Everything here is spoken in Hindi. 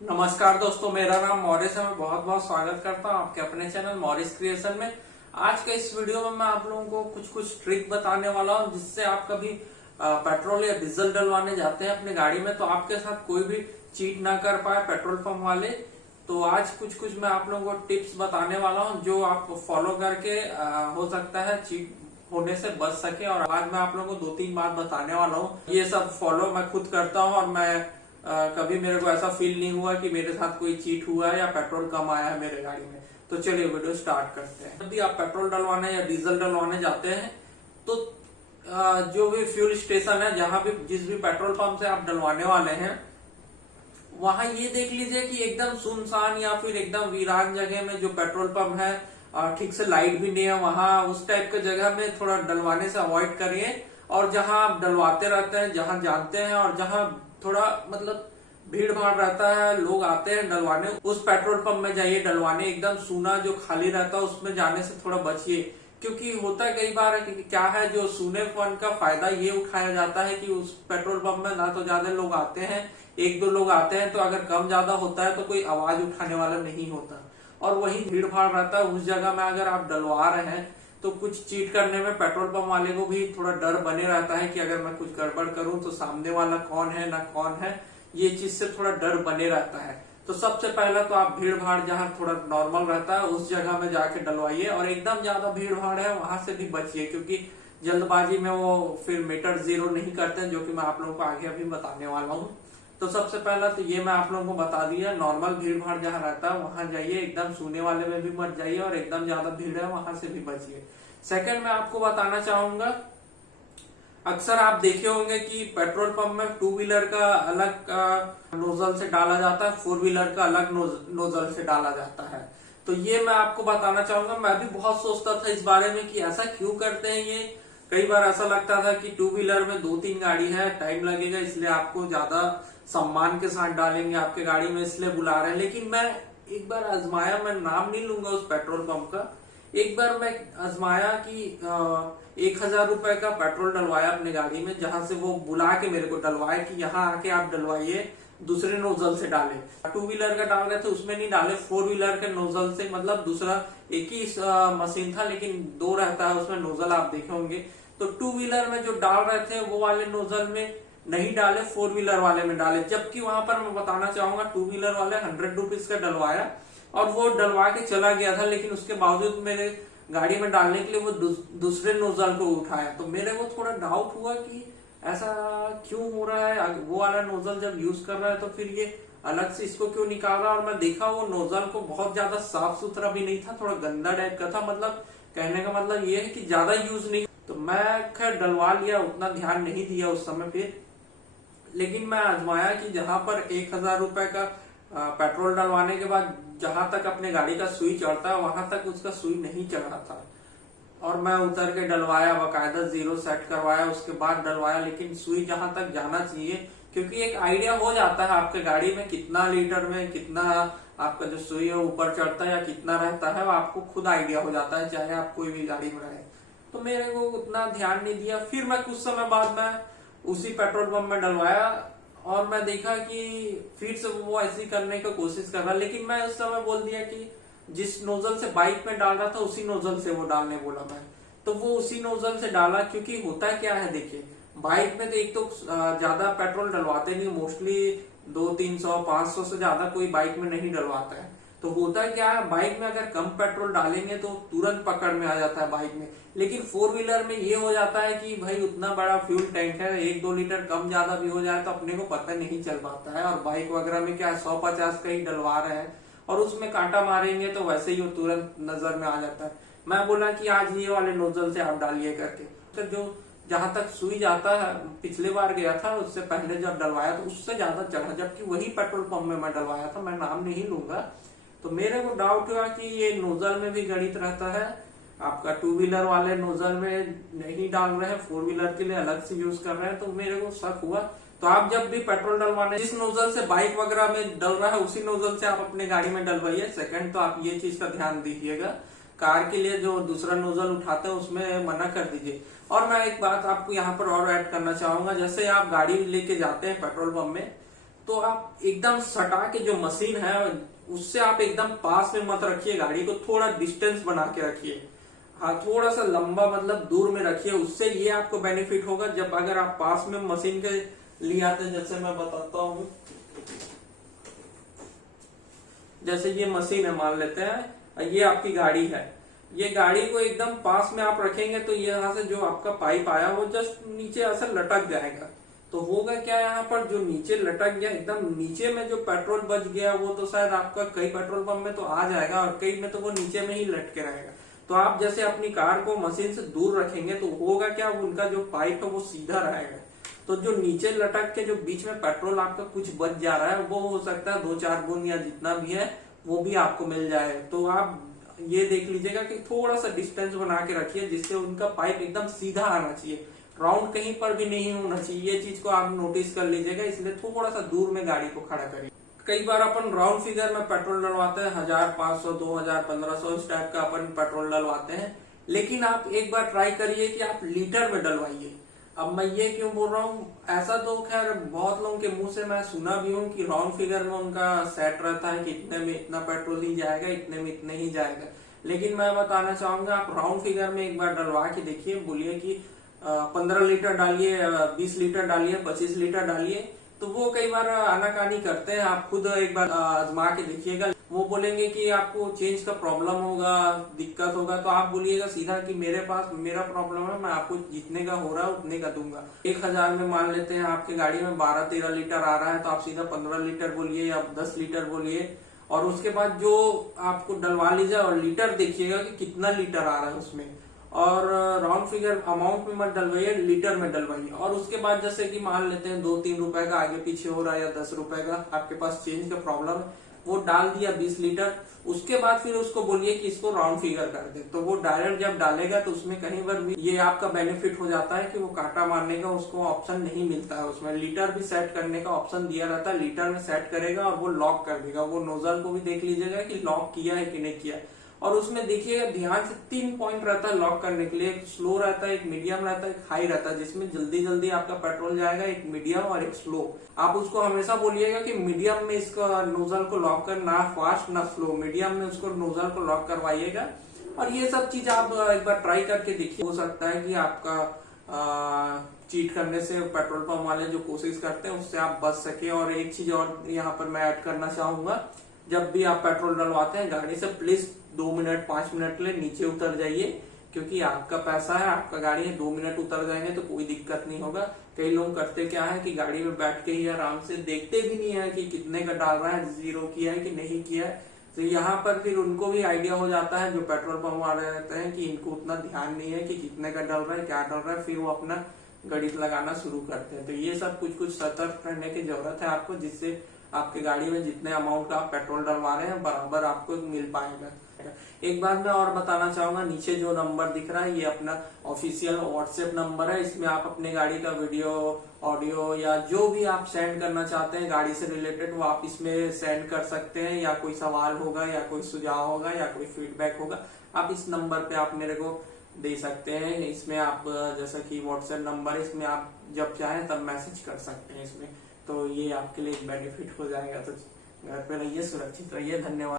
नमस्कार दोस्तों, मेरा नाम मॉरिस है। मैं बहुत बहुत स्वागत करता हूं आपके अपने चैनल मॉरिस क्रिएशन में। आज के इस वीडियो में मैं आप लोगों को कुछ ट्रिक बताने वाला हूं, जिससे आप कभी पेट्रोल या डीजल डलवाने जाते हैं अपनी गाड़ी में तो आपके साथ कोई भी चीट ना कर पाए पेट्रोल पंप वाले। तो आज कुछ मैं आप लोगों को टिप्स बताने वाला हूँ जो आप फॉलो करके हो सकता है चीट होने से बच सके। और आज मैं आप लोगों को 2-3 बात बताने वाला हूँ। ये सब फॉलो मैं खुद करता हूँ और मैं कभी मेरे को ऐसा फील नहीं हुआ कि मेरे साथ कोई चीट हुआ है या पेट्रोल कम आया है मेरे गाड़ी में। तो चलिए वीडियो स्टार्ट करते हैं। जब भी आप पेट्रोल डलवाने या डीजल डलवाने जाते हैं तो जो भी फ्यूल स्टेशन है, जहां भी जिस भी पेट्रोल पंप से आप डलवाने वाले हैं, वहां ये देख लीजिए कि एकदम सुनसान या फिर एकदम वीरान जगह में जो पेट्रोल पंप है, ठीक से लाइट भी नहीं है, वहां उस टाइप की जगह में थोड़ा डलवाने से अवॉइड करिए। और जहां आप डलवाते रहते हैं, जहां जानते हैं और जहां थोड़ा मतलब भीड़ भाड़ रहता है, लोग आते हैं डलवाने, उस पेट्रोल पंप में जाइए डलवाने। एकदम सूना जो खाली रहता है उसमें जाने से थोड़ा बचिए, क्योंकि होता कई बार है कि क्या है, जो सूने फंड का फायदा ये उठाया जाता है कि उस पेट्रोल पंप में ना तो ज्यादा लोग आते हैं, 1-2 लोग आते हैं, तो अगर कम ज्यादा होता है तो कोई आवाज उठाने वाला नहीं होता। और वही भीड़ भाड़ रहता है उस जगह में अगर आप डलवा रहे हैं तो कुछ चीट करने में पेट्रोल पंप वाले को भी थोड़ा डर बने रहता है कि अगर मैं कुछ गड़बड़ करूं तो सामने वाला कौन है ना कौन है, ये चीज से थोड़ा डर बने रहता है। तो सबसे पहला तो आप भीड़ भाड़ जहां थोड़ा नॉर्मल रहता है उस जगह में जाके डलवाइए, और एकदम ज्यादा भीड़ भाड़ है वहां से भी बचिए, क्योंकि जल्दबाजी में वो फिर मीटर जीरो नहीं करते, जो कि मैं आप लोगों को आगे अभी बताने वाला हूँ। तो सबसे पहला तो ये मैं आप लोगों को बता दिया, नॉर्मल भीड़ भाड़ जहाँ रहता है वहां जाइए, एकदम सोने वाले में भी मत जाइए, और एकदम ज्यादा भीड़ है वहां से भी बचिए। सेकंड मैं आपको बताना चाहूंगा, अक्सर आप देखे होंगे कि पेट्रोल पंप में 2 व्हीलर का अलग नोजल से डाला जाता है, 4 व्हीलर का अलग नोजल से डाला जाता है। तो ये मैं आपको बताना चाहूंगा, मैं भी बहुत सोचता था इस बारे में कि ऐसा क्यों करते हैं ये। कई बार ऐसा लगता था कि 2 व्हीलर में 2-3 गाड़ी है, टाइम लगेगा, इसलिए आपको ज्यादा सम्मान के साथ डालेंगे आपके गाड़ी में, इसलिए बुला रहे हैं। लेकिन मैं एक बार आजमाया, मैं नाम नहीं लूंगा उस पेट्रोल पंप का, एक बार मैं आजमाया कि 1,000 रुपए का पेट्रोल डलवाया अपनी गाड़ी में, जहां से वो बुला के मेरे को डलवाए कि यहाँ आके आप डलवाइए, दूसरे नोजल से डाले। 2 व्हीलर का डाल रहे थे उसमें नहीं डाले, 4 व्हीलर के नोजल से, मतलब दूसरा एक ही मशीन था लेकिन 2 रहता है उसमें नोजल, आप देखे होंगे। तो 2 व्हीलर में जो डाल रहे थे वो वाले नोजल में नहीं डाले, 4 व्हीलर वाले में डाले। जबकि वहां पर मैं बताना चाहूंगा 2 व्हीलर वाले 100 रुपीज का डलवाया और वो डलवा के चला गया था, लेकिन उसके बावजूद मेरे गाड़ी में डालने के लिए वो दूसरे नोजल को उठाया। तो मेरे को थोड़ा डाउट हुआ कि ऐसा क्यों हो रहा है, वो वाला नोजल जब यूज कर रहा है तो फिर ये अलग से इसको क्यों निकाल रहा है। और मैं देखा वो नोजल को बहुत ज्यादा साफ सुथरा भी नहीं था, थोड़ा गंदा टाइप का था। मतलब कहने का मतलब ये है कि ज्यादा यूज नहीं। तो मैं खैर डलवा लिया, उतना ध्यान नहीं दिया उस समय पे। लेकिन मैं आजमाया कि जहां पर 1,000 रुपए का पेट्रोल डलवाने के बाद जहां तक अपने गाड़ी का सुई चढ़ता है वहां तक उसका सुई नहीं चढ़ा था, और मैं उतर के डलवाया, बकायदा जीरो सेट करवाया, उसके बाद डलवाया। लेकिन सुई जहां तक जाना चाहिए, क्योंकि एक आइडिया हो जाता है आपके गाड़ी में कितना लीटर में कितना आपका जो सुई है ऊपर चढ़ता है या कितना रहता है, वो आपको खुद आइडिया हो जाता है, चाहे आप कोई भी गाड़ी में रहे। तो मेरे को उतना ध्यान नहीं दिया। फिर मैं कुछ समय बाद मैं उसी पेट्रोल पंप में डलवाया और मैं देखा कि फिर से वो ऐसी करने की कोशिश कर रहा, लेकिन मैं उस समय बोल दिया कि जिस नोजल से बाइक में डाल रहा था उसी नोजल से वो डालने बोला मैं, तो वो उसी नोजल से डाला। क्योंकि होता क्या है, देखिए बाइक में तो एक तो ज्यादा पेट्रोल डलवाते नहीं, मोस्टली 200-300-500 से ज्यादा कोई बाइक में नहीं डलवाता है। तो होता क्या है, बाइक में अगर कम पेट्रोल डालेंगे तो तुरंत पकड़ में आ जाता है बाइक में। लेकिन 4 व्हीलर में ये हो जाता है कि भाई उतना बड़ा फ्यूल टैंक है, 1-2 लीटर कम ज्यादा भी हो जाए तो अपने को पता नहीं चल पाता है। और बाइक वगैरह में क्या 150 का ही डलवा रहे हैं और उसमें कांटा मारेंगे तो वैसे ही वो तुरंत नजर में आ जाता है। मैं बोला कि आज ये वाले नोजल से आप डालिए करके, तो जो जहां तक सुई जाता है, पिछले बार गया था उससे पहले जब डलवाया तो उससे ज्यादा चढ़ा, जबकि वही पेट्रोल पंप में मैं डलवाया था, मैं नाम नहीं लूंगा। तो मेरे को डाउट हुआ कि ये नोजल में भी गणित रहता है, आपका 2 व्हीलर वाले नोजल में नहीं डाल रहे हैं, 4 व्हीलर के लिए अलग से यूज कर रहे हैं। तो मेरे को शक हुआ। तो आप जब भी पेट्रोल डलवाने जिस नोजल से बाइक वगैरह में डल रहा है उसी नोजल से आप अपने गाड़ी में डलवाइए। सेकंड तो आप ये चीज का ध्यान दीजिएगा, कार के लिए जो दूसरा नोजल उठाते हैं उसमें मना कर दीजिए। और मैं एक बात आपको यहाँ पर और ऐड करना चाहूंगा, जैसे आप गाड़ी लेके जाते हैं पेट्रोल पंप में, तो आप एकदम सटा के जो मशीन है उससे आप एकदम पास में मत रखिए, गाड़ी को थोड़ा डिस्टेंस बना के रखिए। हाँ, थोड़ा सा लंबा मतलब दूर में रखिए, उससे ये आपको बेनिफिट होगा। जब अगर आप पास में मशीन के लिए आते हैं, जैसे मैं बताता हूँ, जैसे ये मशीन है मान लेते हैं, ये आपकी गाड़ी है, ये गाड़ी को एकदम पास में आप रखेंगे तो ये यहाँ से जो आपका पाइप आया वो जस्ट नीचे ऐसा लटक जाएगा। तो होगा क्या, यहाँ पर जो नीचे लटक गया एकदम नीचे में जो पेट्रोल बच गया वो तो शायद आपका कई पेट्रोल पंप में तो आ जाएगा और कई में तो वो नीचे में ही लटके रहेगा। तो आप जैसे अपनी कार को मशीन से दूर रखेंगे तो होगा क्या, उनका जो पाइप है वो सीधा रहेगा। तो जो नीचे लटक के जो बीच में पेट्रोल आपका कुछ बच जा रहा है वो हो सकता है 2-4 बूंद या जितना भी है वो भी आपको मिल जाए। तो आप ये देख लीजिएगा कि थोड़ा सा डिस्टेंस बना के रखिए जिससे उनका पाइप एकदम सीधा आना चाहिए, राउंड कहीं पर भी नहीं होना चाहिए। ये चीज को आप नोटिस कर लीजिएगा, इसलिए थोड़ा सा दूर में गाड़ी को खड़ा करिए। कई बार अपन राउंड फिगर में पेट्रोल डलवाते हैं, 1500, 2000, 1500 इस टाइप का अपन पेट्रोल डलवाते हैं, लेकिन आप एक बार ट्राई करिए कि आप लीटर में डलवाइए। अब मैं ये क्यों बोल रहा हूँ, ऐसा तो खैर बहुत लोगों के मुंह से मैं सुना भी हूँ कि राउंड फिगर में उनका सेट रहता है कि इतने में इतना पेट्रोल ही जाएगा, इतने में इतने ही जाएगा। लेकिन मैं बताना चाहूंगा, आप राउंड फिगर में एक बार डलवा के देखिए, बोलिए कि 15 लीटर डालिए, 20 लीटर डालिए, 25 लीटर डालिए, तो वो कई बार आनाकानी करते हैं। आप खुद एक बार आजमा के देखिएगा, वो बोलेंगे कि आपको चेंज का प्रॉब्लम होगा, दिक्कत होगा, तो आप बोलिएगा सीधा कि मेरे पास मेरा प्रॉब्लम है, मैं आपको जितने का हो रहा है उतने का दूंगा। 1000 में मान लेते हैं आपकी गाड़ी में 12-13 लीटर आ रहा है, तो आप सीधा 15 लीटर बोलिए या 10 लीटर बोलिए, और उसके बाद जो आपको डलवा लीजिए और लीटर देखिएगा कि कितना लीटर आ रहा है उसमें, और राउंड फिगर अमाउंट में मत डलवाइए, लीटर में डलवाइए। और उसके बाद जैसे कि मान लेते हैं 2-3 रुपए का आगे पीछे हो रहा है या 10 रुपए का आपके पास चेंज का प्रॉब्लम है, वो डाल दिया 20 लीटर। उसके बाद फिर उसको बोलिए कि इसको राउंड फिगर कर दे, तो वो डायरेक्ट जब डालेगा तो उसमें कहीं पर भी ये आपका बेनिफिट हो जाता है कि वो काटा मारने का उसको ऑप्शन नहीं मिलता है। उसमें लीटर भी सेट करने का ऑप्शन दिया रहता है, लीटर में सेट करेगा और वो लॉक कर देगा। वो नोजल को भी देख लीजिएगा कि लॉक किया है कि नहीं किया है, और उसमें देखिएगा ध्यान से 3 पॉइंट रहता है लॉक करने के लिए, एक स्लो रहता है, एक मीडियम रहता है, एक हाई रहता है, जिसमें जल्दी जल्दी आपका पेट्रोल जाएगा, एक मीडियम और एक स्लो। आप उसको हमेशा बोलिएगा कि मीडियम में इसका नोजल को लॉक कर, ना फास्ट ना स्लो, मीडियम में उसको नोजल को लॉक करवाइएगा। और ये सब चीज आप एक बार ट्राई करके देखिए, हो सकता है कि आपका चीट करने से पेट्रोल पंप वाले जो कोशिश करते हैं उससे आप बच सके। और एक चीज और यहाँ पर मैं ऐड करना चाहूंगा, जब भी आप पेट्रोल डलवाते हैं गाड़ी से प्लीज 2 मिनट 5 मिनट के लिए नीचे उतर जाइए, क्योंकि आपका पैसा है, आपका गाड़ी है, 2 मिनट उतर जाएंगे तो कोई दिक्कत नहीं होगा। कई लोग करते क्या है कि गाड़ी में बैठ के ही आराम से देखते भी नहीं है कि कितने का डाल रहा है, जीरो किया है कि नहीं किया है। तो यहाँ पर फिर उनको भी आइडिया हो जाता है, जो पेट्रोल पंप वाले रहते हैं, कि इनको उतना ध्यान नहीं है कि कितने का डल रहा है, क्या डल रहा है, फिर वो अपना गणित लगाना शुरू करते हैं। तो ये सब कुछ सतर्क करने की जरूरत है आपको, जिससे आपके गाड़ी में जितने अमाउंट का आप पेट्रोल डलवा रहे हैं बराबर आपको मिल पाएगा। एक बात मैं और बताना चाहूंगा, नीचे जो नंबर दिख रहा है ये अपना ऑफिशियल व्हाट्सएप नंबर है। इसमें आप अपने गाड़ी का वीडियो, ऑडियो या जो भी आप सेंड करना चाहते हैं गाड़ी से रिलेटेड, वो आप इसमें सेंड कर सकते हैं। या कोई सवाल होगा या कोई सुझाव होगा या कोई फीडबैक होगा, आप इस नंबर पे आप मेरे को दे सकते हैं। इसमें आप जैसा कि व्हाट्सएप नंबर है, इसमें आप जब चाहें तब मैसेज कर सकते हैं इसमें, तो ये आपके लिए एक बेनिफिट हो जाएगा। तो घर पे रहिए, सुरक्षित रहिए, धन्यवाद।